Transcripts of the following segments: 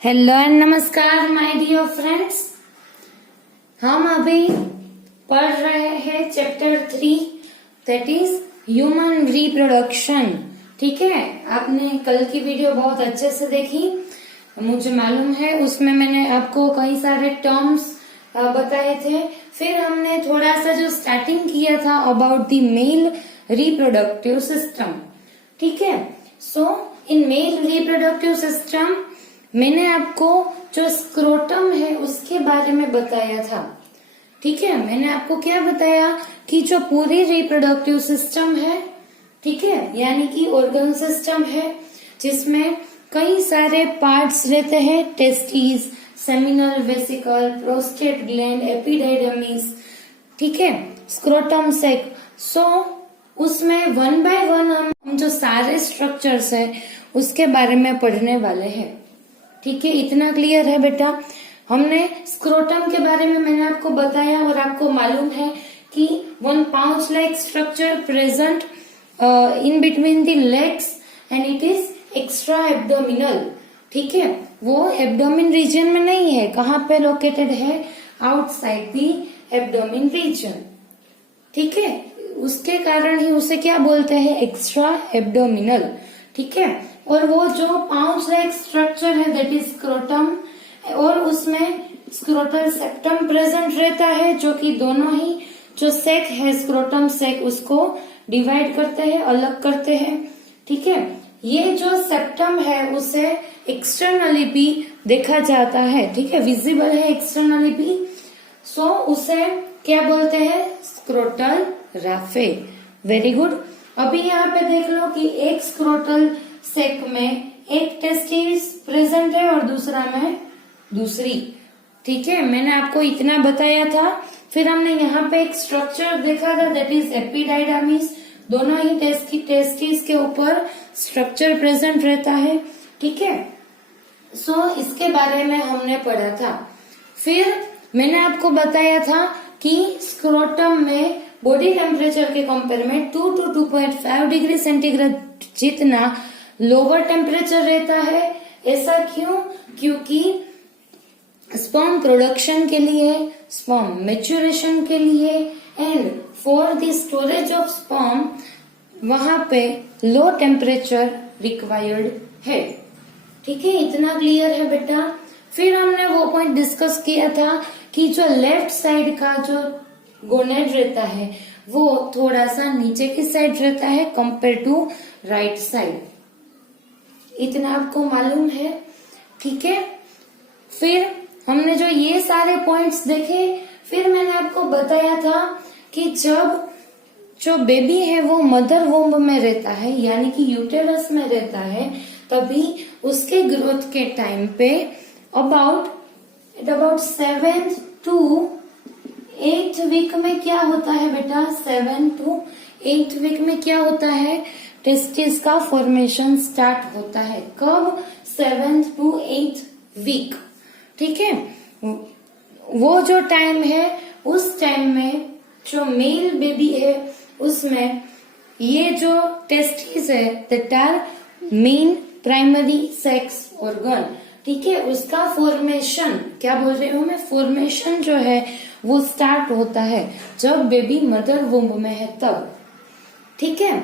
Hello and नमस्कार my dear friends. हम अभी पढ़ रहे हैं chapter 3 that is human reproduction. ठीक है, आपने कल की वीडियो बहुत अच्छे से देखी, मुझे मालूम है। उसमें मैंने आपको कई सारे टर्म्स बताए थे। फिर हमने थोड़ा सा जो स्टार्टिंग किया था about the male reproductive system. ठीक है, सो इन मेल रिप्रोडक्टिव सिस्टम मैंने आपको जो स्क्रोटम है उसके बारे में बताया था। ठीक है, मैंने आपको क्या बताया कि जो पूरी रिप्रोडक्टिव सिस्टम है, ठीक है, यानी कि ऑर्गन सिस्टम है जिसमें कई सारे पार्ट्स रहते हैं, testis, seminal vesicle, prostate gland, epididymis, ठीक है, स्क्रोटम सेक। सो उसमें वन बाय वन हम जो सारे स्ट्रक्चर्स है उसके बारे में पढ़ने वाले हैं। ठीक है, इतना क्लियर है बेटा। हमने स्क्रोटम के बारे में मैंने आपको बताया और आपको मालूम है कि one pouch like structure present in between the legs and it is extra abdominal. ठीक है, वो एब्डोमिन रीजन में नहीं है। कहाँ पे लोकेटेड है? Outside the abdomen region. ठीक है, उसके कारण ही उसे क्या बोलते हैं? Extra abdominal. ठीक है, और वो जो पाउच लाइक स्ट्रक्चर है दैट इज स्क्रोटम, और उसमें स्क्रोटल सेप्टम प्रेजेंट रहता है, जो कि दोनों ही जो सेक है स्क्रोटम सेक उसको डिवाइड करते हैं, अलग करते हैं। ठीक है, ये जो सेप्टम है उसे एक्सटर्नली भी देखा जाता है। ठीक है, विजिबल है एक्सटर्नली भी। सो उसे क्या बोलते हैं? Scrotal Rafe. Very good. अभी यहाँ पे देख लो कि एक स्क्रोटल सेक में एक टेस्टिस प्रेजेंट है और दूसरा में दूसरी। ठीक है, मैंने आपको इतना बताया था। फिर हमने यहाँ पे एक स्ट्रक्चर देखा था दैट इज एपिडाइडमिस। दोनों ही टेस्टिस के ऊपर स्ट्रक्चर प्रेजेंट रहता है। ठीक है, सो इसके बारे में हमने पढ़ा था। फिर मैंने आपको बताया था कि स्क्रोटम में बॉडी टेम्परेचर के कंपेयर में 2 to 2.5 डिग्री सेंटीग्रेड जितना लोअर टेम्परेचर रहता है। ऐसा क्यों? क्योंकि स्पर्म प्रोडक्शन के लिए, स्पर्म मैच्योरेशन के लिए and for the storage of sperm वहां पे लो टेम्परेचर रिक्वायर्ड है। ठीक है, इतना क्लियर है बेटा। फिर हमने वो पॉइंट डिस्कस किया था कि जो लेफ्ट साइड का जो गोनेड रहता है वो थोड़ा सा नीचे की साइड रहता है कंपेयर टू राइट साइड। इतना आपको मालूम है। ठीक है, फिर हमने जो ये सारे पॉइंट्स देखे, फिर मैंने आपको बताया था कि जब जो बेबी है वो मदर वोम्ब में रहता है, यानी कि यूटेरस में रहता है, तभी उसके ग्रोथ के टाइम पे अबाउट 7 to 8 वीक में क्या होता है बेटा? 7 to 8 वीक में क्या होता है? टेस्टिस का फॉर्मेशन स्टार्ट होता है। कब? 7 to 8 वीक। ठीक है, वो जो टाइम है उस टाइम में जो मेल बेबी है उसमें ये जो टेस्टिस है that are main primary sex organ. ठीक है, उसका फॉर्मेशन, क्या बोल रही हूँ मैं? फॉर्मेशन जो है वो स्टार्ट होता है जब बेबी मदर वुम्ब में है तब। ठीक है,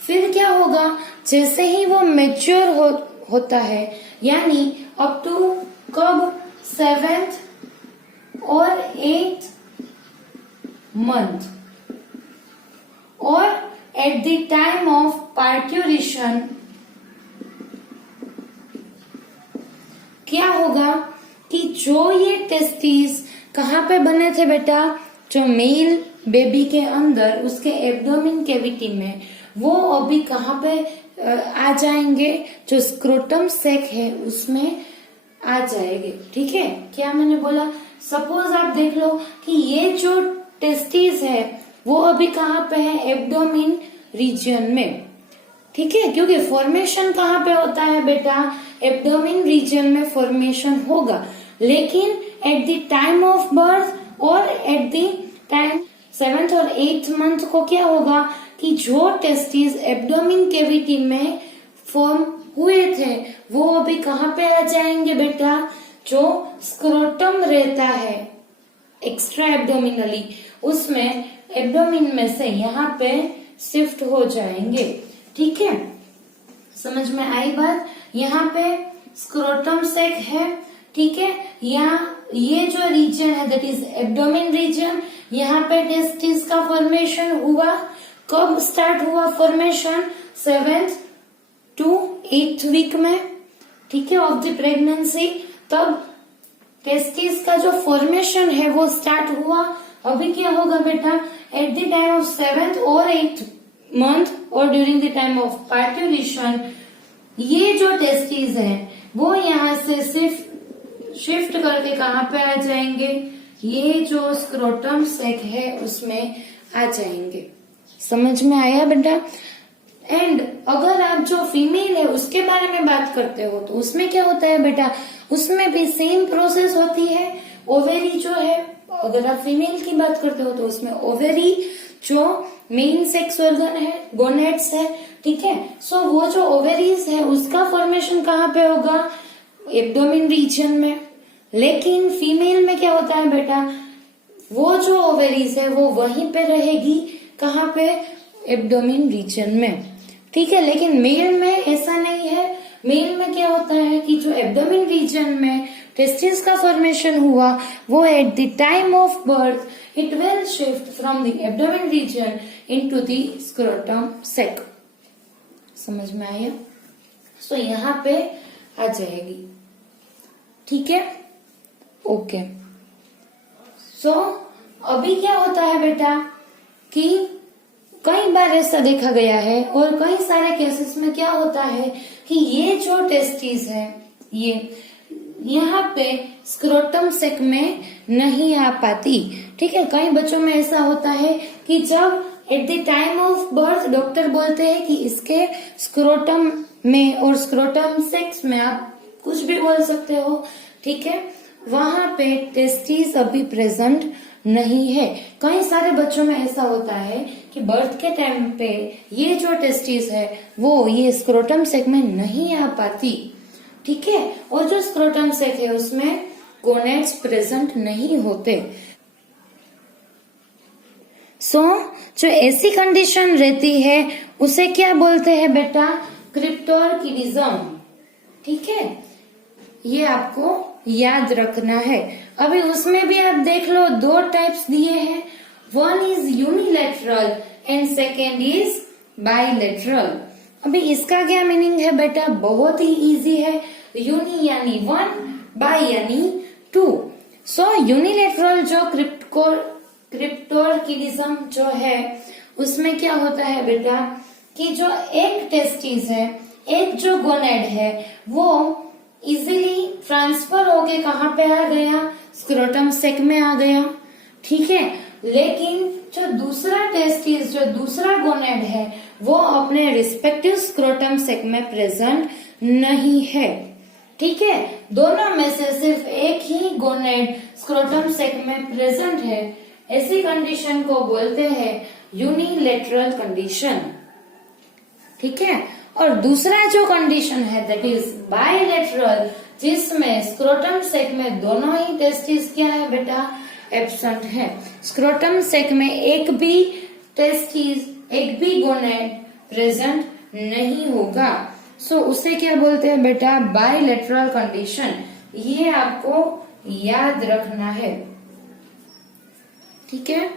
फिर क्या होगा? जैसे ही वो मैच्योर होता है, यानी अप टू कब? 7th और 8th मंथ, और eight the time of parturition क्या होगा कि जो ये टेस्टिस कहाँ पे बने थे बेटा? जो मेल बेबी के अंदर उसके एब्डोमिन कैविटी में, वो अभी कहाँ पे आ जाएंगे? जो स्क्रोटम सेक है उसमें आ जाएंगे। ठीक है, क्या मैंने बोला? सपोज आप देख लो कि ये जो टेस्टिस है वो अभी कहाँ पे है? एब्डोमिन रीजन में। ठीक है, क्योंकि फॉर्मेशन कहाँ पे होता है बेटा? एब्डोमिन रीजन में फॉर्मेशन होगा, लेकिन eight the time of birth और एट द टाइम 7th और 8th मंथ को क्या होगा कि जो टेस्टिस एब्डोमिन कैविटी में फॉर्म हुए थे वो अभी कहाँ पे आ जाएंगे बेटा, जो स्क्रोटम रहता है एक्स्ट्रा एब्डोमिनली, उसमें एब्डोमिन में से यहाँ पे शिफ्ट हो जाएंगे। ठीक है, समझ में आई बात। यहाँ पे स्क्रोटम सेक है, ठीक है, यहाँ ये जो रीजन है दैट इज एब्डोमिन रीजन, यहाँ पे टेस्टिस का फॉर्मेशन हुआ। कब स्टार्ट हुआ formation, 7th to 8th week में, ठीक है, ऑफ द प्रेगनेंसी, तब टेस्टिस का जो फॉर्मेशन है वो स्टार्ट हुआ। अभी क्या होगा बेटा, eight the time of 7th और 8th मंथ और ड्यूरिंग द टाइम ऑफ पार्ट्यूलेशन, ये जो टेस्टिस है वो यहाँ से शिफ्ट करके कहाँ पे आ जाएंगे, ये जो स्क्रोटम सेक है उसमें आ जाएंगे। समझ में आया बेटा। एंड अगर आप जो फीमेल है उसके बारे में बात करते हो तो उसमें क्या होता है बेटा, उसमें भी सेम प्रोसेस होती है। ओवेरी जो है, अगर आप फीमेल की बात करते हो तो उसमें ओवेरी जो मेन सेक्स ऑर्गन है, गोनेट्स है, ठीक है। सो वो जो ओवेरीज है उसका फॉर्मेशन कहाँ पे होगा, एब्डोमिन रीजन में। लेकिन फीमेल में क्या होता है बेटा, वो जो ओवेरीज है वो वहीं पे रहेगी, कहाँ पे, एब्डोमिन रीजन में, ठीक है। लेकिन मेल में ऐसा नहीं है। मेल में क्या होता है कि जो एब्डोमिन रीजन में टेस्टिस का फॉर्मेशन हुआ वो at the time of birth it will shift from the abdomen region into the scrotum sac. समझ में आया। सो यहाँ पे आ जाएगी, ठीक है, ओके। सो अभी क्या होता है बेटा कि कई बार ऐसा देखा गया है और कई सारे केसेस में क्या होता है कि ये जो टेस्टिस है ये यहाँ पे स्क्रोटम सेक में नहीं आ पाती, ठीक है। कई बच्चों में ऐसा होता है कि जब eight the time of birth doctor बोलते हैं कि इसके स्क्रोटम में और स्क्रोटम सेक्स में, आप कुछ भी बोल सकते हो, ठीक है, वहां पे टेस्टिस अभी प्रेजेंट नहीं है। कई सारे बच्चों में ऐसा होता है कि बर्थ के टाइम पे ये जो टेस्टिस है वो ये स्क्रोटम सेक में नहीं आ पाती, ठीक है। और जो स्क्रोटम सेक है उसमें गोनेट्स प्रेजेंट नहीं होते। सो जो ऐसी कंडीशन रहती है उसे क्या बोलते हैं बेटा, क्रिप्टोर्किडिज्म, ठीक है। ये आपको याद रखना है। अभी उसमें भी आप देख लो, दो टाइप्स दिए हैं, one is unilateral and second is bilateral. अभी इसका क्या मीनिंग है बेटा, बहुत ही इजी है। यूनि यानी वन, बाई यानी टू। सो यूनिलैटरल जो क्रिप्टोर्किडिज्म जो है उसमें क्या होता है बेटा कि जो एक टेस्टिस है, एक जो गोनेड है, वो इजीली ट्रांसफर होके कहाँ पे आ गया, स्क्रोटम सेक में आ गया, ठीक है। लेकिन जो दूसरा टेस्टिस, जो दूसरा गोनेड है, वो अपने रिस्पेक्टिव स्क्रोटम सेक में प्रेजेंट नहीं है, ठीक है। दोनों में से सिर्फ एक ही गोनेड स्क्रोटम सेक में प्रेजेंट है। ऐसी कंडीशन को बोलते हैं यूनिलैटरल कंडीशन, ठीक है। और दूसरा जो कंडीशन है दैट इज बाइलेटरल, जिसमें स्क्रोटम सेक में दोनों ही टेस्टिस क्या है बेटा, एब्सेंट है। स्क्रोटम सेक में एक भी टेस्टिस, एक भी गोनेड प्रेजेंट नहीं होगा। सो उसे क्या बोलते हैं बेटा, बाइलेटरल कंडीशन। ये आपको याद रखना है, ठीक है।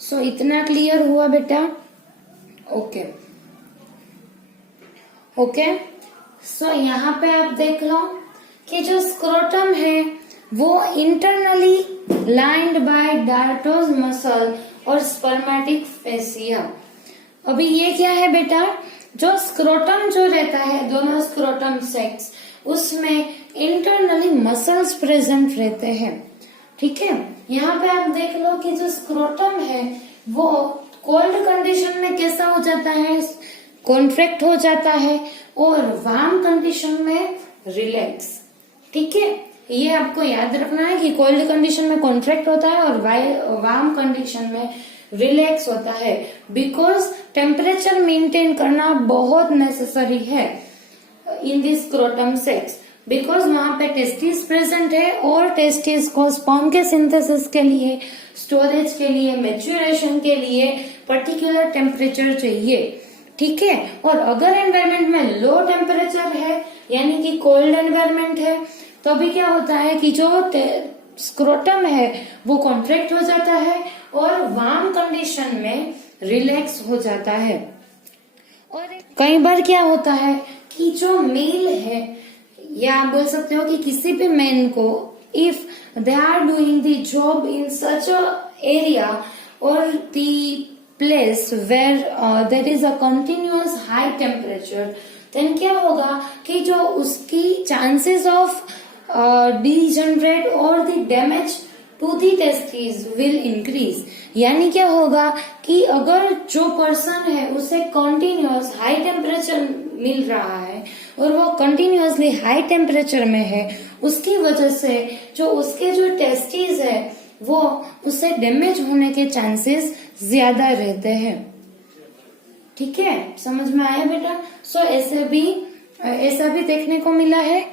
सो इतना क्लियर हुआ बेटा, ओके ओके। सो यहाँ पे आप देख लो कि जो स्क्रोटम है वो इंटरनली लाइंड बाय डार्टोज मसल और स्पर्मेटिक फेसिया। अभी ये क्या है बेटा, जो स्क्रोटम जो रहता है, दोनों स्क्रोटम सेक्स, उसमें इंटरनली मसल्स प्रेजेंट रहते हैं, ठीक है। यहाँ पे आप देख लो कि जो स्क्रोटम है वो कोल्ड कंडीशन में कैसा हो जाता है, कॉन्ट्रैक्ट हो जाता है, और वार्म कंडीशन में रिलैक्स, ठीक है। ये आपको याद रखना है कि कोल्ड कंडीशन में कॉन्ट्रैक्ट होता है और वार्म कंडीशन में रिलैक्स होता है, बिकॉज टेम्परेचर मेंटेन करना बहुत नेसेसरी है। In this scrotum sex, because वहां पे टेस्टिस प्रेजेंट है और टेस्टिस को स्पर्म के सिंथेसिस के लिए, स्टोरेज के लिए, मैच्योरेशन के लिए पर्टिकुलर टेम्परेचर चाहिए। ठीक है, और अगर एनवायरमेंट में लो टेम्परेचर है यानी कि कोल्ड एनवायरमेंट है, तो अभी क्या होता है कि जो स्क्रोटम है वो कॉन्ट्रैक्ट हो जाता है और वार्म कंडीशन में रिलैक्स हो जाता है। और कई बार क्या होता है कि जो मेल है, या आप बोल सकते हो कि किसी भी मैन को, if they are doing the job in such a area और the place where there is a continuous high temperature, then क्या होगा कि जो उसकी chances of degenerate or the damage to the testes will increase। यानी क्या होगा कि अगर जो पर्सन है उसे कंटिन्यूअस हाई टेम्परेचर मिल रहा है और वो कंटिन्यूअसली हाई टेम्परेचर में है, उसकी वजह से जो उसके जो टेस्टीज है वो उससे डैमेज होने के चांसेस ज्यादा रहते हैं। ठीक है, समझ में आया बेटा? सो ऐसा भी देखने को मिला है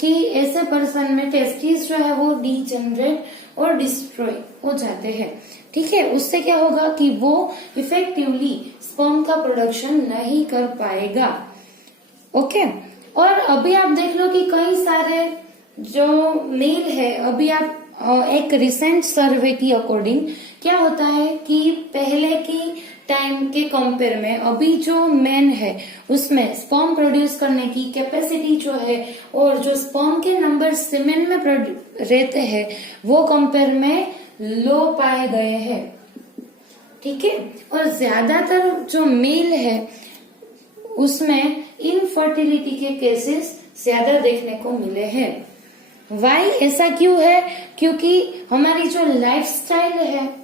कि ऐसे पर्सन में टेस्टिस जो है वो डीजनरेट और डिस्ट्रॉय हो जाते हैं। ठीक है, उससे क्या होगा कि वो इफेक्टिवली स्पर्म का प्रोडक्शन नहीं कर पाएगा। ओके, और अभी आप देख लो कि कई सारे जो मेल है, अभी आप एक रिसेंट सर्वे की अकॉर्डिंग क्या होता है कि पहले की टाइम के कंपेयर में अभी जो मेन है उसमें स्पर्म प्रोड्यूस करने की कैपेसिटी जो है और जो स्पर्म के नंबर सीमेन में रहते हैं वो कंपेयर में लो पाए गए हैं। ठीक है, और ज्यादातर जो मेल है उसमें इनफर्टिलिटी के केसेस ज्यादा देखने को मिले हैं। वाई ऐसा क्यों है? क्योंकि हमारी जो लाइफस्टाइल है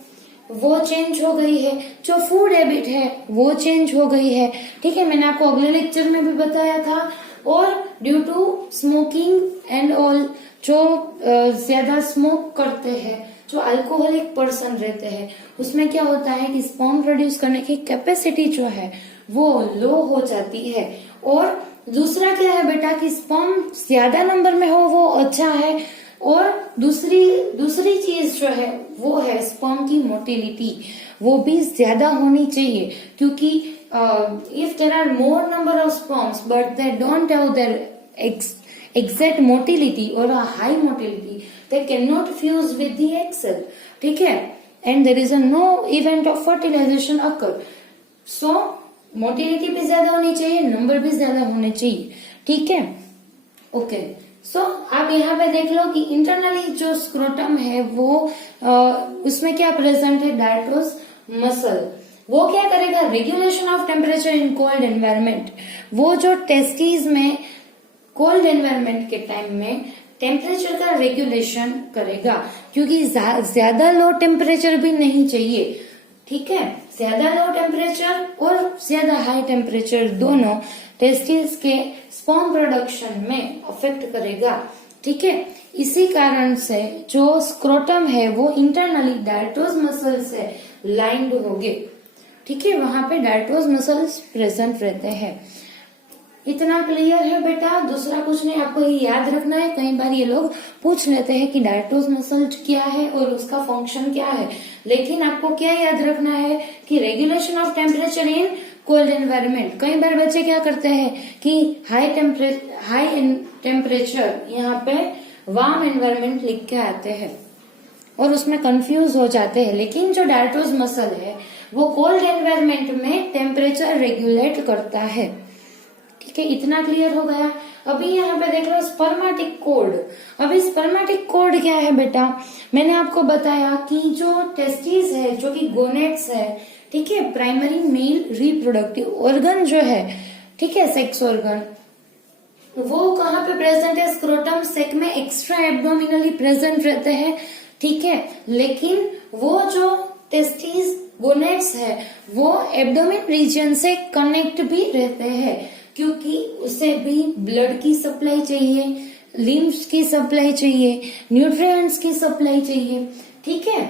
वो चेंज हो गई है, जो फूड हैबिट है वो चेंज हो गई है। ठीक है, मैंने आपको अगले लेक्चर में भी बताया था। और due to smoking and all, जो ज्यादा स्मोक करते हैं, जो अल्कोहलिक पर्सन रहते हैं, उसमें क्या होता है कि स्पर्म प्रोड्यूस करने की कैपेसिटी जो है वो लो हो जाती है। और दूसरा क्या है बेटा कि स्पर्म ज्यादा नंबर में हो वो अच्छा है, और दूसरी चीज जो है वो है स्पर्म की मोटिलिटी, वो भी ज्यादा होनी चाहिए। क्योंकि if there are more number of sperms but they don't have their exact motility or a high motility, they cannot fuse with the egg cell. ठीक है, and there is a no event of fertilization occur. So motility भी ज्यादा होनी चाहिए, number भी ज्यादा होने चाहिए। ठीक है, ओके। सो आप यहाँ पे देख लो कि इंटरनली जो स्क्रोटम है वो उसमें क्या प्रेजेंट है, डायटोस मसल। वो क्या करेगा, regulation of temperature in cold environment. वो जो टेस्टीज में कोल्ड एनवायरमेंट के टाइम में टेम्परेचर का रेगुलेशन करेगा, क्योंकि ज्यादा लो टेम्परेचर भी नहीं चाहिए। ठीक है, ज्यादा लो टेम्परेचर और ज्यादा हाई टेम्परेचर दोनों टेस्टिस के स्पर्म प्रोडक्शन में अफेक्ट करेगा। ठीक है, इसी कारण से जो स्क्रोटम है वो इंटरनली डायटोस मसल से लाइंड होंगे। ठीक है, वहां पे डायटोस मसल्स प्रेजेंट रहते हैं। इतना क्लियर है बेटा? दूसरा कुछ नहीं, आपको ये याद रखना है। कई बार ये लोग पूछ लेते हैं कि डायटोस मसल क्या है और उसका फंक्शन क्या है, लेकिन आपको क्या याद रखना है कि regulation of temperature in cold environment. कई बार बच्चे क्या करते हैं कि हाई टेम्परेचर यहाँ पे वार्म एनवायरमेंट लिख के आते हैं और उसमें कंफ्यूज हो जाते हैं। लेकिन जो डायटोस मसल है वो कोल्ड एनवायरमेंट में टेम्परेचर रेगुलेट करता है। ठीक है, इतना क्लियर हो गया। अभी यहाँ पे देख लो स्पर्मेटिक कोड। अभी स्पर्मेटिक कोड क्या है बेटा? मैंने आपको बताया कि जो टेस्टिस है, जो कि गोनेट्स है, ठीक है, प्राइमरी मेल रिप्रोडक्टिव ऑर्गन जो है, ठीक है, सेक्स ऑर्गन, वो कहाँ पे प्रेजेंट है? स्क्रोटम सेक में एक्स्ट्रा एब्डोमिनली प्रेजेंट रहते हैं। ठीक है, लेकिन वो जो टेस्टिस गोनेट्स है वो एब्डोमिन रीजन से कनेक्ट भी रहते हैं, क्योंकि उसे भी ब्लड की सप्लाई चाहिए, लिम्फ्स की सप्लाई चाहिए, न्यूट्रिएंट्स की सप्लाई चाहिए। ठीक है,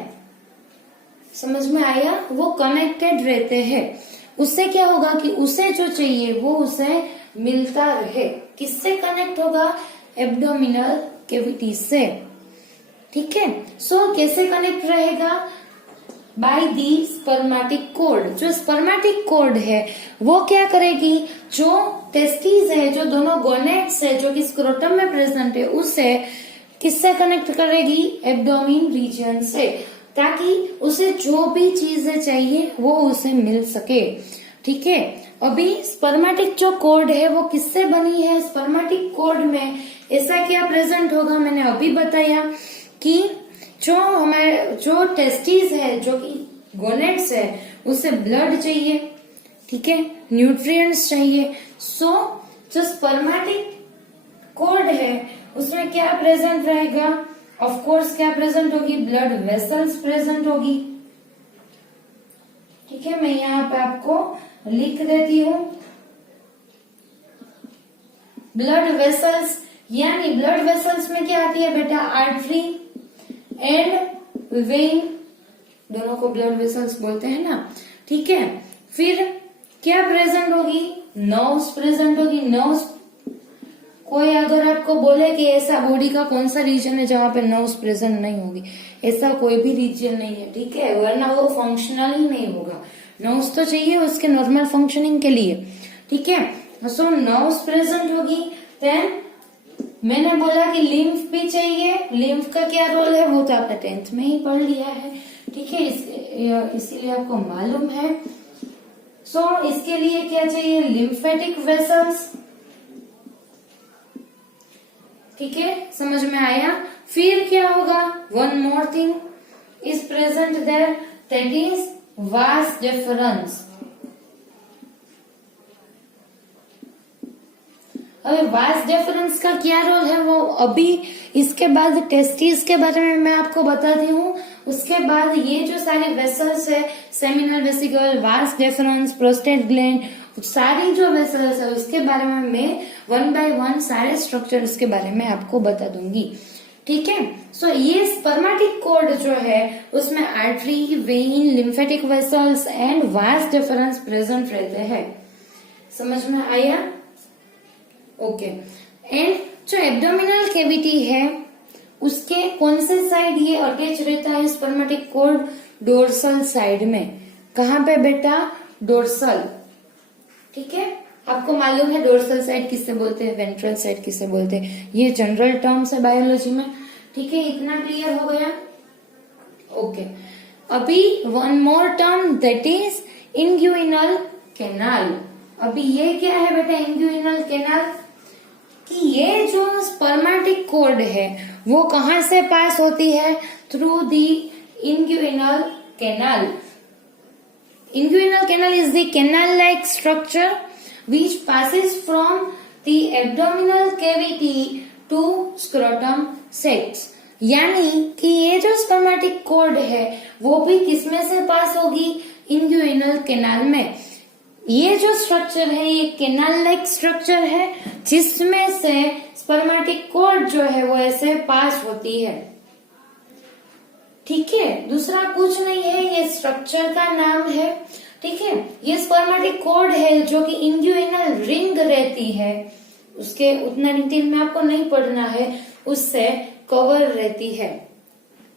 समझ में आया? वो कनेक्टेड रहते हैं। उससे क्या होगा कि उसे जो चाहिए वो उसे मिलता रहे। किससे कनेक्ट होगा? एब्डोमिनल कैविटी से। ठीक है, सो कैसे कनेक्ट रहेगा? By the spermatic cord. जो स्पर्मेटिक कॉर्ड है वो क्या करेगी? जो टेस्टिस है, जो दोनों गोनेट्स है जो कि स्क्रोटम में प्रेजेंट है, उससे किससे कनेक्ट करेगी? एब्डोमिन रीजन से, ताकि उसे जो भी चीजें चाहिए वो उसे मिल सके। ठीक है, अभी स्पर्मेटिक जो कॉर्ड है वो किससे बनी है? स्पर्मेटिक कॉर्ड में ऐसा क्या प्रेजेंट होगा? मैंने अभी बताया कि जो हमारे जो टेस्टिस है, जो कि गोनेट्स है, उसे ब्लड चाहिए। ठीक है, न्यूट्रिएंट्स चाहिए। सो जो स्पर्मेटिक कॉर्ड है उसमें क्या प्रेजेंट रहेगा? ऑफ कोर्स क्या प्रेजेंट होगी? ब्लड वेसल्स प्रेजेंट होगी। ठीक है, मैं यहाँ पे आपको लिख देती हूँ। ब्लड वेसल्स, यानी ब्लड वेसल्स में क्या आती है बेटा? आर्टरी एंड वेन, दोनों को ब्लड वेसल्स बोलते हैं ना। ठीक है, फिर क्या प्रेजेंट होगी? नर्व्स प्रेजेंट होगी। नर्व्स, कोई अगर आपको बोले कि ऐसा बॉडी का कौन सा रीजन है जहां पे नर्व्स प्रेजेंट नहीं होगी, ऐसा कोई भी रीजन नहीं है। ठीक है, वरना वो फंक्शनल ही नहीं होगा। नर्व्स तो चाहिए उसके नॉर्मल फंक्शनिंग के लिए। ठीक है, सो नर्व्स प्रेजेंट होगी। देन मैंने बोला कि लिम्फ भी चाहिए। लिम्फ का क्या रोल है वो तो आपने 10th में ही पढ़ लिया है। ठीक है, इसीलिए आपको मालूम है। सो इसके लिए क्या चाहिए? Lymphatic vessels. ठीक है, समझ में आया? फिर क्या होगा? One more thing is present there, that is vas deferens. अभी वास डेफरेंस का क्या रोल है वो अभी, इसके बाद टेस्टिस के बारे में मैं आपको बताती हूँ। उसके बाद ये जो सारे वेसल्स है, seminal vesicle, vas deferens, prostate gland, सारी जो वेसल्स है उसके बारे में मैं 1 by 1 सारे स्ट्रक्चर्स के बारे में आपको बता दूंगी। ठीक है, सो ये स्पर्मेटिक कॉर्ड जो है उसमें artery, when, lymphatic vessels and vas deferens present रहते हैं। समझ में आया? ओके, एंड जो एब्डोमिनल कैविटी है उसके कौन से साइड ये अटैच रहता है? स्पर्मेटिक कॉर्ड डोर्सल साइड में। कहाँ पे बेटा? डोर्सल। ठीक है, आपको मालूम है डोर्सल साइड किससे बोलते हैं, वेंट्रल साइड किससे बोलते हैं, ये जनरल टर्म्स है बायोलॉजी में। ठीक है, इतना क्लियर हो गया? ओके, अभी one more term that is inguinal canal. अभी ये क्या है बेटा? इंग्यूइनल कैनाल, कि ये जो स्पर्मेटिक कॉर्ड है वो कहाँ से पास होती है? Through the inguinal canal. Inguinal canal is the canal-like structure which passes from the abdominal cavity to scrotum sacs. यानी कि ये जो स्पर्मेटिक कॉर्ड है वो भी किसमें से पास होगी? इंग्यूइनल कैनाल में। ये जो स्ट्रक्चर है ये कैनाल लाइक स्ट्रक्चर है जिसमें से स्पर्मेटिक कॉर्ड जो है वो ऐसे पास होती है। ठीक है, दूसरा कुछ नहीं है, ये स्ट्रक्चर का नाम है। ठीक है, ये स्पर्मेटिक कॉर्ड है जो कि इंग्यूइनल रिंग रहती है, उसके उतना डिटेल में आपको नहीं पढ़ना है, उससे कवर रहती है।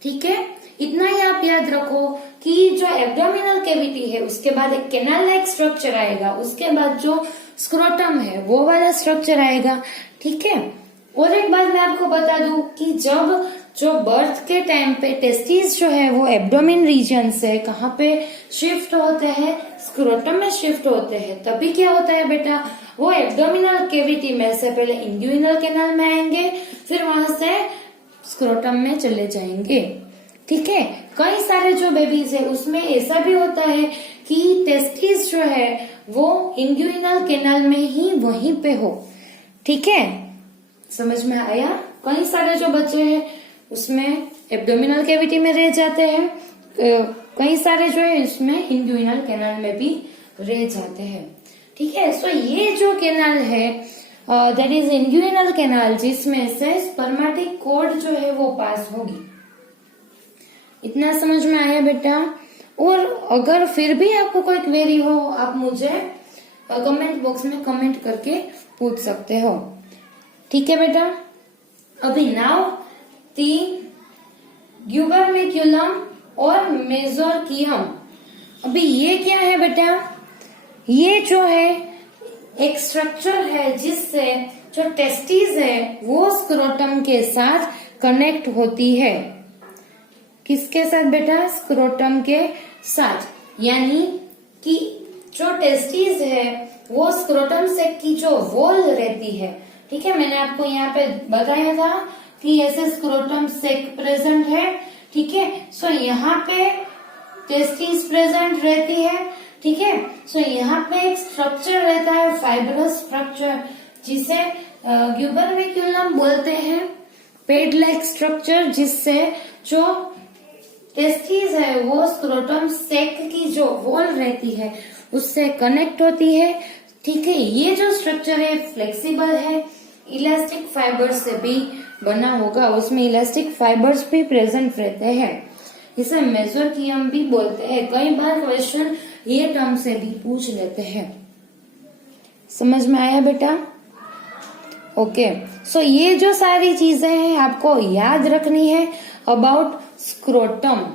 ठीक है, इतना ही आप याद रखो कि जो एब्डोमिनल कैविटी है उसके बाद एक कैनाल लाइक स्ट्रक्चर आएगा, उसके बाद जो स्क्रोटम है वो वाला स्ट्रक्चर आएगा। ठीक है, और एक बात मैं आपको बता दूं कि जब जो बर्थ के टाइम पे टेस्टिस जो है वो एब्डोमिन रीजन से कहाँ पे शिफ्ट होते हैं? स्क्रोटम में शिफ्ट होते हैं। तभी क्या होता है बेटा? वो एब्डोमिनल कैविटी में से पहले इंग्यूइनल कैनाल में आएंगे, फिर वहां से स्क्रोटम में चले जाएंगे। ठीक है, कई सारे जो बेबीज है उसमें ऐसा भी होता है कि टेस्टिस जो है वो इंग्यूइनल कैनाल में ही वहीं पे हो। ठीक है, समझ में आया? कई सारे जो बच्चे हैं उसमें एब्डोमिनल कैविटी में रह जाते हैं, कई सारे जो है इसमें इंग्यूइनल कैनाल में भी रह जाते हैं। ठीक है, सो ये जो कैनाल है दैट इज इंग्यूइनल कैनाल, जिसमें से स्पर्मेटिक कॉर्ड जो है वो पास होगी। इतना समझ में आया बेटा? और अगर फिर भी आपको कोई क्वेरी हो आप मुझे कमेंट बॉक्स में कमेंट करके पूछ सकते हो। ठीक है बेटा। अभी नाउ दी ग्यूबरमेक्युलम और मेसोरकियम। अभी ये क्या है बेटा? ये जो है एक स्ट्रक्चर है जिससे जो टेस्टिस है वो स्क्रोटम के साथ कनेक्ट होती है। किसके साथ बेटा? स्क्रोटम के साथ। यानी कि जो टेस्टिस है वो स्क्रोटम से की जो वॉल रहती है, ठीक है, मैंने आपको यहाँ पे बताया था कि ऐसे स्क्रोटम सेक प्रेजेंट है। ठीक है, सो यहाँ पे टेस्टिस प्रेजेंट रहती है। ठीक है, सो यहाँ पे एक स्ट्रक्चर रहता है, फाइब्रस स्ट्रक्चर, जिसे ग्यूबरमेक्युलम बोलते हैं, पेड लाइक स्ट्रक्चर, जिससे जो टेस्टिस है वो स्क्रोटम सेक की जो वॉल रहती है उससे कनेक्ट होती है। ठीक है, ये जो स्ट्रक्चर है फ्लेक्सिबल है, इलास्टिक फाइबर से भी बना होगा, उसमें इलास्टिक फाइबर्स भी प्रेजेंट रहते हैं। इसे मेसोरकियम भी बोलते हैं। कई बार क्वेश्चन ये टर्म से भी पूछ लेते हैं। समझ में आया बेटा? ओके, सो ये जो सारी चीजें हैं आपको याद रखनी है अबाउट स्क्रोटम।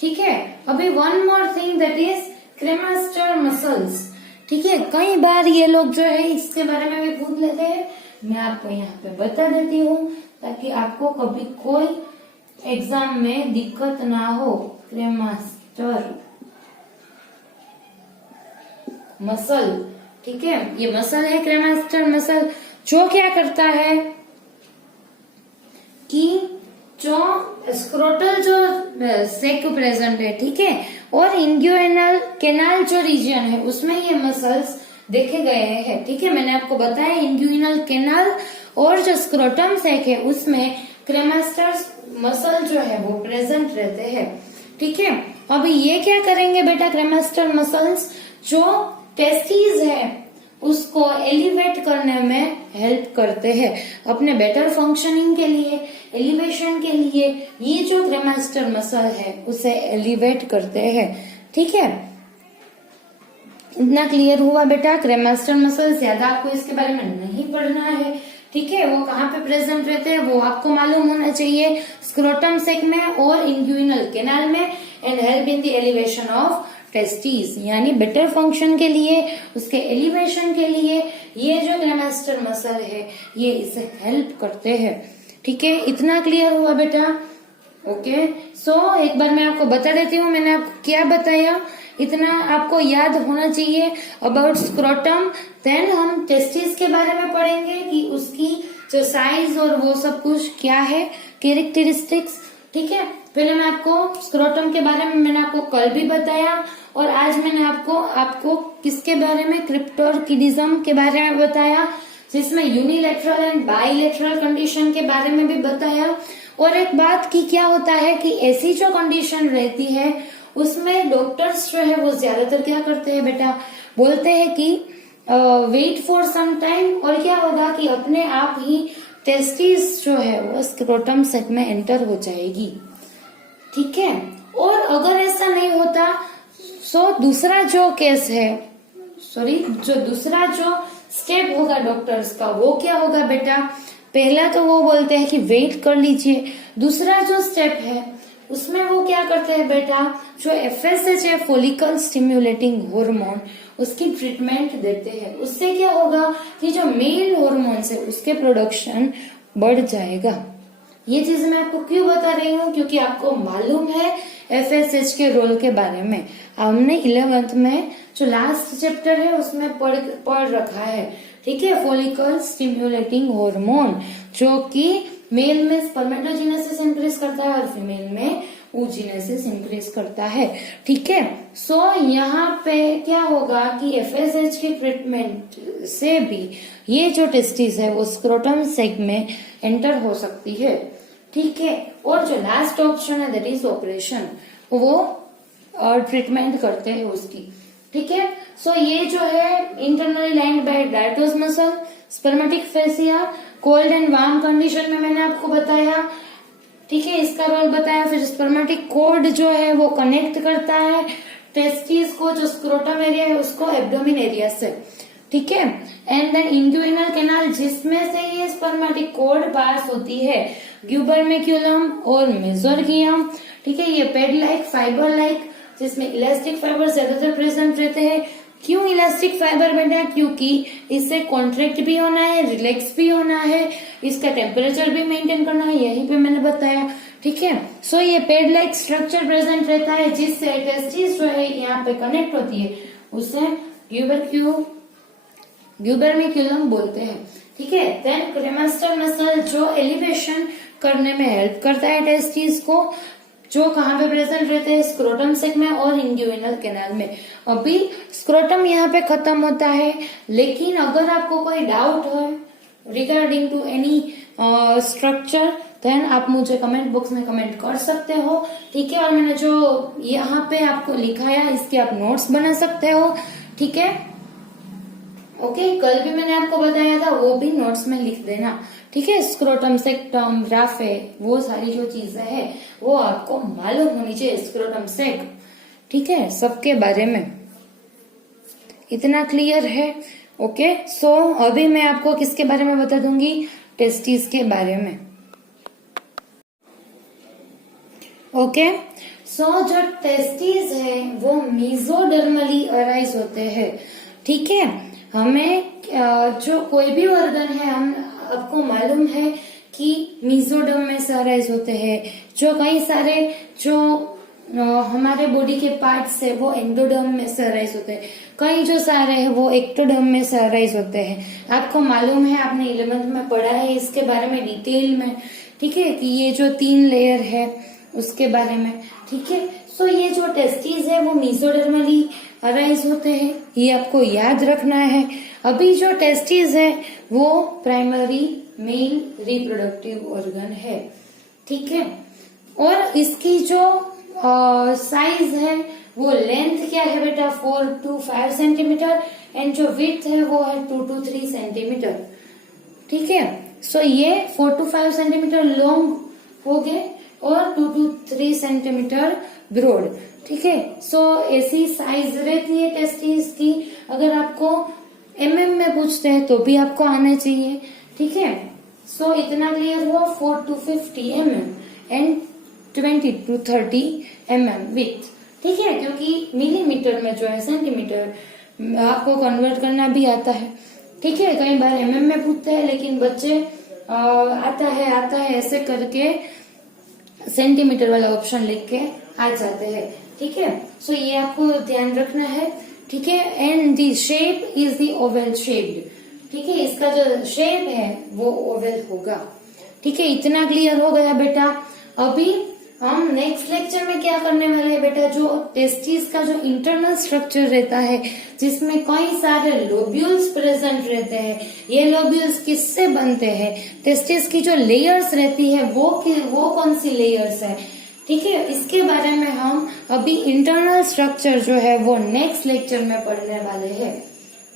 ठीक है, अभी one more thing, that is cremaster muscles. ठीक है, कई बार ये लोग जो है इसके बारे में भी पूछ लेते हैं। मैं आपको यहाँ पे बता देती हूँ ताकि आपको कभी कोई एग्जाम में दिक्कत ना हो। क्रेमास्टर मसल, ठीक है, ये मसल है क्रेमास्टर मसल, जो क्या करता है कि जो स्क्रोटल जो सेक प्रेजेंट है, ठीक है, और इंग्युइनल कैनाल जो रीजन है उसमें ये मसल्स देखे गए हैं। ठीक है, मैंने आपको बताया इंग्युइनल कैनाल और जो स्क्रोटम सेक है उसमें क्रेमास्टर मसल जो है वो प्रेजेंट रहते हैं। ठीक है, अभी ये क्या करेंगे बेटा? क्रेमास्टर मसल्स जो टेस्टिस है उसको एलिवेट करने में हेल्प करते हैं, अपने बेटर फंक्शनिंग के लिए, एलिवेशन के लिए ये जो क्रेमास्टर मसल है उसे एलिवेट करते हैं। ठीक है, इतना क्लियर हुआ बेटा? क्रेमास्टर मसल ज्यादा आपको इसके बारे में नहीं पढ़ना है। ठीक है, वो कहाँ पे प्रेजेंट रहते हैं वो आपको मालूम होना चाहिए, स्क्रोटम सेक में और इंग्युइनल कैनाल में, and help in the elevation of testis, यानी बेटर फंक्शन के लिए, उसके एलिवेशन के लिए ये जो क्रेमास्टर मसल है ये इसे हेल्प करते हैं। ठीक है, इतना क्लियर हुआ बेटा? ओके, सो एक बार मैं आपको बता देती हूँ मैंने आपको क्या बताया, इतना आपको याद होना चाहिए अबाउट स्क्रोटम। देन हम टेस्टिस के बारे में पढ़ेंगे कि उसकी जो साइज और वो सब कुछ क्या है, कैरेक्टरिस्टिक्स। ठीक है, पहले मैं आपको स्क्रोटम के बारे में मैंने आपको कल भी बताया, और आज मैंने आपको किसके बारे में? क्रिप्टोर्किडिज्म के बारे में बताया, जिसमें यूनिलेटरल एंड बाइलेटरल कंडीशन के बारे में भी बताया। और एक बात की क्या होता है कि ऐसी जो कंडीशन रहती है उसमें डॉक्टर्स जो है वो ज्यादातर क्या करते हैं बेटा? बोलते हैं कि वेट फॉर सम टाइम, और क्या होगा कि अपने आप ही टेस्टिस जो है वो स्क्रोटम सेक में एंटर हो जाएगी। ठीक है, और अगर ऐसा नहीं होता सो दूसरा जो केस है, जो दूसरा जो स्टेप होगा डॉक्टर्स का वो क्या होगा बेटा? पहला तो वो बोलते हैं कि वेट कर लीजिए, दूसरा जो स्टेप है उसमें वो क्या करते हैं बेटा? जो FSH है, फॉलिकल स्टिम्युलेटिंग हार्मोन, उसकी ट्रीटमेंट देते हैं। उससे क्या होगा कि जो मेल हार्मोन्स है उसके प्रोडक्शन बढ़ जाएगा। ये चीज मैं आपको क्यों बता रही हूँ? क्योंकि आपको मालूम है FSH के रोल के बारे में, हमने 11th में जो लास्ट चैप्टर है उसमें पढ़ रखा है। ठीक है, फॉलिकल स्टिम्युलेटिंग हार्मोन जो कि मेल में स्पर्मेटोजेनेसिस इंक्रीज करता है और फीमेल में oogenesis इंक्रीज करता है। ठीक है, सो यहाँ पे क्या होगा कि FSH की ट्रीटमेंट से भी ये जो टेस्टिस है वो स्क्रोटम सेक में एंटर हो सकती है। ठीक है, और जो लास्ट ऑप्शन है दैट इज ऑपरेशन, वो ट्रीटमेंट करते हैं उसकी। ठीक है, सो ये जो है internally lined by dartos muscle, spermatic fascia, cold and warm condition में मैंने आपको बताया। ठीक है, इसका रोल बताया। फिर स्पर्मेटिक कॉर्ड जो है वो कनेक्ट करता है टेस्टिस को, जो स्क्रोटम एरिया है उसको एब्डोमिन एरिया से। ठीक है। एंड देन इंग्विनल कैनाल, जिसमें से ये स्पर्मेटिकोड पास होती है, ग्यूबरमेक्युलम और मेसोर्गियम। ठीक है, ये पेड लाइक, फाइबर लाइक, जिसमें इलास्टिक फाइबर ज्यादातर प्रेजेंट रहते हैं। क्यों इलास्टिक फाइबर बेटा? क्योंकि इससे कॉन्ट्रैक्ट भी होना है, रिलैक्स भी होना है, इसका टेम्परेचर भी मेंटेन करना है, यहीं पे मैंने बताया। ठीक है, सो ये पेड लाइक स्ट्रक्चर प्रेजेंट रहता है, जिससे टेस्टिस जो है यहाँ पे कनेक्ट होती है, उसे ग्यूबरमेक्युलम बोलते हैं। ठीक है, देन क्रेमास्टर मसल जो एलिवेशन करने में हेल्प करता है टेस्टिस को, जो कहाँ पे प्रेजेंट रहते हैं? स्क्रोटम सेक में और इंग्विनल कैनाल में। अभी स्क्रोटम यहाँ पे खत्म होता है, लेकिन अगर आपको कोई डाउट है regarding to any structure, then आप मुझे कमेंट बॉक्स में कमेंट कर सकते हो। ठीक है, और मैंने जो यहाँ पे आपको लिखाया, इसके आप नोट्स बना सकते हो। ठीक है, ओके, कल भी मैंने आपको बताया था, वो भी नोट्स में लिख देना। ठीक है, स्क्रोटम सेक्टम, ग्राफे, वो सारी जो चीजें है वो आपको मालूम होनी चाहिए, स्क्रोटम सेक। ठीक है, सबके बारे में इतना क्लियर है। ओके, सो अभी मैं आपको किसके बारे में बता दूंगी? टेस्टिस के बारे में। ओके, सो जो टेस्टिस है वो मेसोडर्मली अराइज होते हैं। ठीक है, हमें जो कोई भी ऑर्गन है, हम आपको मालूम है कि मेसोडर्म में से अराइज होते हैं। जो कई सारे जो हमारे बॉडी के पार्ट्स है वो एंडोडर्म में से अराइज होते हैं, कई जो सारे हैं वो एक्टोडर्म में से अराइज होते हैं। आपको मालूम है, आपने 11th में पढ़ा है इसके बारे में डिटेल में। ठीक है, कि ये जो 3 लेयर है उसके बारे में। ठीक है, सो ये जो टेस्टिस है वो मेसोडर्मली अराइज होते हैं, ये आपको याद रखना है। अभी जो टेस्टिस है वो प्राइमरी मेल रिप्रोडक्टिव ऑर्गन है। ठीक है, और इसकी जो साइज है वो लेंथ क्या है बेटा? 4 to 5 सेंटीमीटर, एंड जो विड्थ है वो है 2 to 3 सेंटीमीटर। ठीक है, सो ये 4 to 5 सेंटीमीटर लॉन्ग हो गए और 2 to 3 सेंटीमीटर ब्रॉड। ठीक है, सो ऐसी साइज रहती है टेस्टिस की। अगर आपको mm में पूछते हैं तो भी आपको आना चाहिए। ठीक है, सो इतना क्लियर हुआ। 4 to 50 mm and 20 to 30 mm with. ठीक है, क्योंकि मिलीमीटर में जो है सेंटीमीटर आपको कन्वर्ट करना भी आता है। ठीक है, कई बार mm में पूछते हैं, लेकिन बच्चे आता है ऐसे करके सेंटीमीटर वाला ऑप्शन लिख के आ जाते हैं। ठीक है, सो ये आपको ध्यान रखना है। ठीक है, and the shape is the Oval shaped. ठीक है, इसका जो शेप है वो ओवल होगा। ठीक है, इतना क्लियर हो गया बेटा। अभी हम नेक्स्ट लेक्चर में क्या करने वाले हैं बेटा? जो टेस्टिस का जो इंटरनल स्ट्रक्चर रहता है, जिसमें कई सारे लोब्यूल्स प्रेजेंट रहते हैं, ये लोब्यूल्स किससे बनते हैं? टेस्टिस की जो लेयर्स रहती है वो कौन सी लेयर्स है? ठीक है, इसके बारे में हम अभी इंटरनल स्ट्रक्चर जो है वो नेक्स्ट लेक्चर में पढ़ने वाले हैं।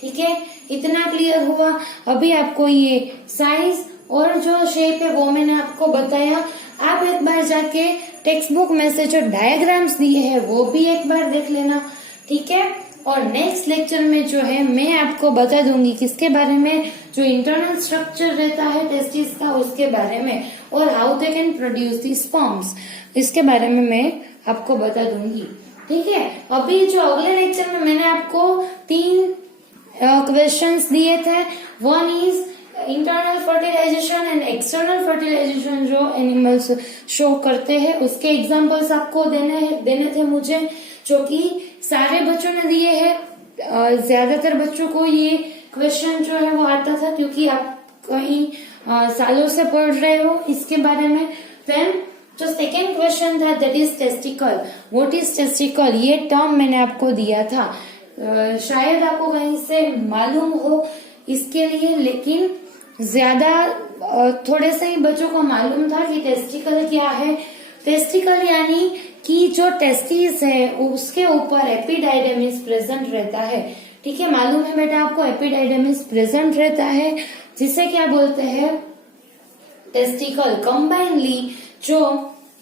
ठीक है, इतना क्लियर हुआ। अभी आपको ये साइज और जो शेप है वो मैंने आपको बताया। आप एक बार जाके टेक्स्ट बुक में से जो डायग्राम्स दिए हैं वो भी एक बार देख लेना। ठीक है, और नेक्स्ट लेक्चर में जो है मैं आपको बता दूंगी किसके बारे में? जो इंटरनल स्ट्रक्चर रहता है टेस्टिस का, उसके बारे में, और how they can produce the sperms, इसके बारे में मैं आपको बता दूंगी। ठीक है, अभी जो अगले लेक्चर में मैंने आपको 3 क्वेश्चंस दिए थे। One is internal fertilization and external fertilization जो एनिमल्स शो करते हैं, उसके एग्जांपल्स आपको देने थे मुझे, जो कि सारे बच्चों ने दिए हैं। ज्यादातर बच्चों को ये क्वेश्चन जो है वो आता था, क्योंकि आप कई सालों से पढ़ रहे हो इसके बारे में। देन जो सेकेंड क्वेश्चन था that is testicle. What is testicle? ये टर्म मैंने आपको दिया था, शायद आपको कहीं से मालूम हो इसके लिए, लेकिन ज्यादा थोड़े से ही बच्चों को मालूम था कि टेस्टिकल क्या है। टेस्टिकल यानी कि जो टेस्टिस है उसके ऊपर एपिडाइडेमिस प्रेजेंट रहता है। ठीक है, मालूम है बेटा आपको, एपिडाइडेमिस प्रेजेंट रहता है, जिसे क्या बोलते हैं? टेस्टिकल। कंबाइनली जो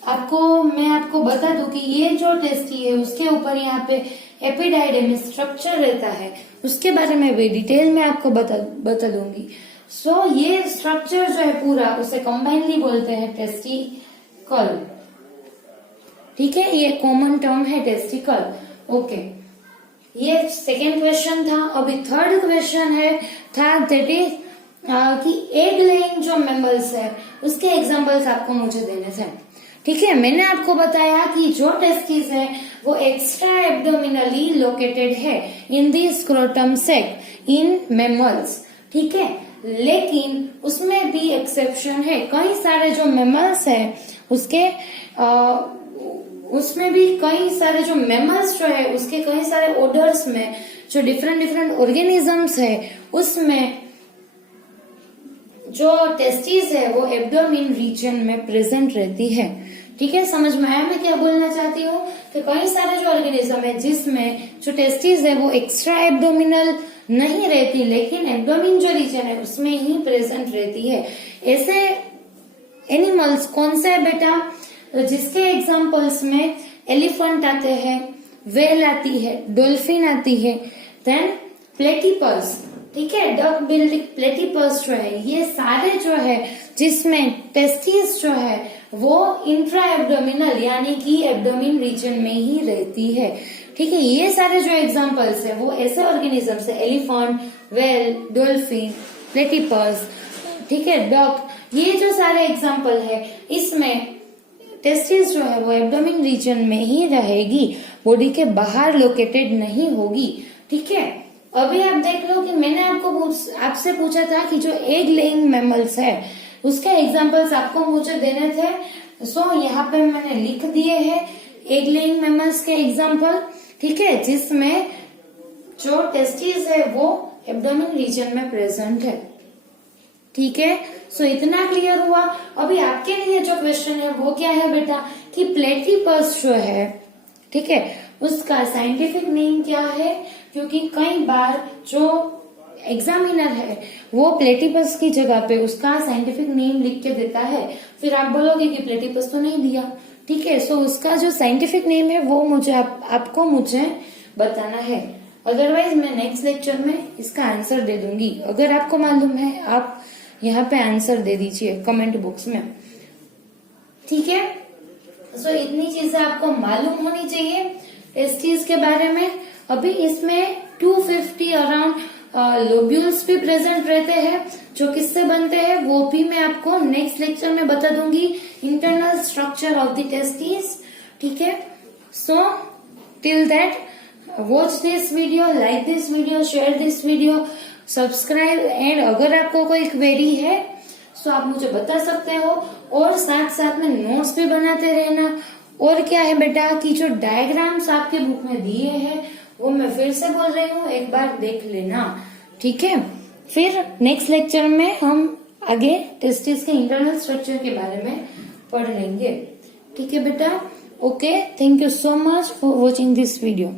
मैं आपको बता दूं कि ये जो टेस्टी है उसके ऊपर यहाँ पे एपिडाइडमिक स्ट्रक्चर रहता है उसके बारे में भी डिटेल में आपको बता दूंगी। सो ये स्ट्रक्चर जो है पूरा उसे कंबाइनली बोलते हैं टेस्टिकल। ठीक है, ये कॉमन टर्म है टेस्टिकल। ओके, ये सेकेंड क्वेश्चन था। अभी थर्ड क्वेश्चन था दैट इज कि एग लेइंग जो मैमल्स है उसके एग्जांपल्स आपको मुझे देने थे। ठीक है, मैंने आपको बताया कि जो टेस्टिस है वो एक्स्ट्रा एब्डोमिनली लोकेटेड है इन दी स्क्रोटम सैक इन मैमल्स। ठीक है, लेकिन उसमें भी एक्सेप्शन है। कई सारे जो मैमल्स है उसमें भी कई सारे जो मैमल्स जो है उसके कई सारे ऑर्डर्स में जो डिफरेंट ऑर्गेनिजम्स है उसमें जो टेस्टिस है वो एब्डोमिन रीजन में प्रेजेंट रहती है। ठीक है, समझ में आया मैं क्या बोलना चाहती हूँ? कि कई सारे जो ऑर्गेनिज्म है जिसमें जो टेस्टिस है वो एक्स्ट्रा एब्डोमिनल नहीं रहती, लेकिन एब्डोमिन जो रीजन है उसमें ही प्रेजेंट रहती है। ऐसे एनिमल्स कौन से है बेटा? जिसके एग्जाम्पल्स में एलिफेंट आते हैं, वेल आती है, डॉल्फिन आती है, देन प्लेटिपस। ठीक है, डक बिल्ड प्लेटिपस जो है, ये सारे जो है जिसमें टेस्टिस जो है वो इंट्रा एब्डोमिनल यानी कि एब्डोमिन रीजन में ही रहती है। ठीक है, ये सारे जो एग्जांपल्स है वो ऐसे ऑर्गेनिजम्स है, एलिफेंट, वेल, डॉल्फिन, प्लेटिपस, ठीक है, डक, ये जो सारे एग्जांपल है इसमें टेस्टिस जो है वो एब्डोमिन रीजन में ही रहेगी, बॉडी के बाहर लोकेटेड नहीं होगी। ठीक है, अभी आप देख लो कि मैंने आपसे पूछा था कि जो एग लेइंग मैमल्स है उसके एग्जांपल्स आपको मुझे देने थे। सो यहाँ पे मैंने लिख दिए हैं एग लेइंग मैमल्स के एग्जांपल। ठीक है, जिसमें जो टेस्टिस है वो एब्डोमिन रीजन में प्रेजेंट है। ठीक है, सो इतना क्लियर हुआ। अभी आपके लिए जो क्वेश्चन है वो क्या है बेटा कि प्लेटिपस जो है, ठीक है, उसका साइंटिफिक नेम क्या है? क्योंकि कई बार जो एग्जामिनर है वो प्लेटिपस की जगह पे उसका साइंटिफिक नेम लिख के देता है, फिर आप बोलोगे कि प्लेटिपस तो नहीं दिया। ठीक है, सो उसका जो साइंटिफिक नेम है वो आपको मुझे बताना है, अदरवाइज मैं नेक्स्ट लेक्चर में इसका आंसर दे दूंगी। अगर आपको मालूम है आप यहाँ पे आंसर दे दीजिए कमेंट बॉक्स में। ठीक है, सो इतनी चीजें आपको मालूम होनी चाहिए टेस्टिस के बारे में। अभी इसमें 250 अराउंड लोब्यूल्स भी प्रेजेंट रहते हैं जो किससे बनते हैं वो भी मैं आपको नेक्स्ट लेक्चर में बता दूंगी, internal structure of the testis. ठीक है, so till that watch this video, like this video, share this video, subscribe, and अगर आपको कोई क्वेरी है तो आप मुझे बता सकते हो, और साथ साथ में नोट्स भी बनाते रहना। और क्या है बेटा कि जो डायग्राम्स आपके बुक में दिए हैं वो मैं फिर से बोल रही हूँ, एक बार देख लेना। ठीक है, फिर नेक्स्ट लेक्चर में हम आगे टेस्टिस के इंटरनल स्ट्रक्चर के बारे में पढ़ लेंगे। ठीक है बेटा, okay, thank you so much for watching this video.